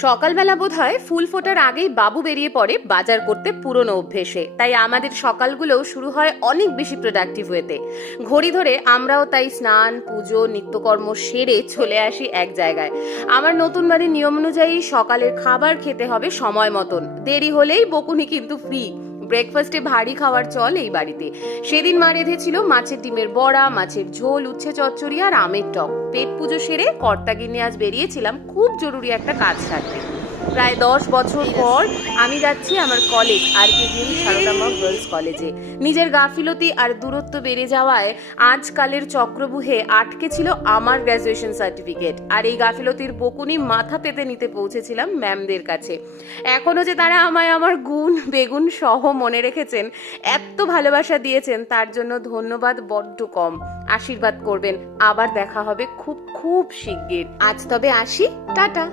সকালবেলা বোধহয় ফুল ফোটার আগেই বাবু বেরিয়ে পড়ে বাজার করতে পুরনো অভ্যেসে, তাই আমাদের সকালগুলোও শুরু হয় অনেক বেশি প্রোডাক্টিভ হতে। ঘড়ি ধরে আমরাও তাই স্নান পুজো নিত্যকর্ম সেরে চলে আসি এক জায়গায়। আমার নতুন বাড়ির নিয়ম অনুযায়ী সকালের খাবার খেতে হবে সময় মতন, দেরি হলেই বকুনি কিন্তু ফ্রি। ব্রেকফাস্টে ভারী খাওয়ার চল এই বাড়িতে। সেদিন মা রেঁধেছিল মাছের ডিমের বড়া, মাছের ঝোল, উচ্ছে চচ্চড়ি আর আমের টক। পেট পুজো সেরে কর্তাগিন্নি আজ বেরিয়েছিলাম খুব জরুরি একটা কাজ সারতে। প্রায় 10 বছর পর আমি যাচ্ছি আমার কলেজ আর.কে. ভিউরি সারদাম্মা গার্লস কলেজে। নিজের গাফিলতি আর দূরত্ব বেড়ে যাওয়ায় আজকালের চক্রবুহে আটকে ছিল আমার গ্র্যাজুয়েশন সার্টিফিকেট, আর এই গাফিলতির বকুনি মাথা পেতে নিতে পৌঁছেছিলাম ম্যামদের কাছে। এখনো যে তারা আমায় আমার গুণ বেগুন সহ মনে রেখেছেন, এত ভালোবাসা দিয়েছেন, তার জন্য ধন্যবাদ বড্ড কম। আশীর্বাদ করবেন, আবার দেখা হবে খুব খুব শিগগির। আজ তবে আসি, টাটা।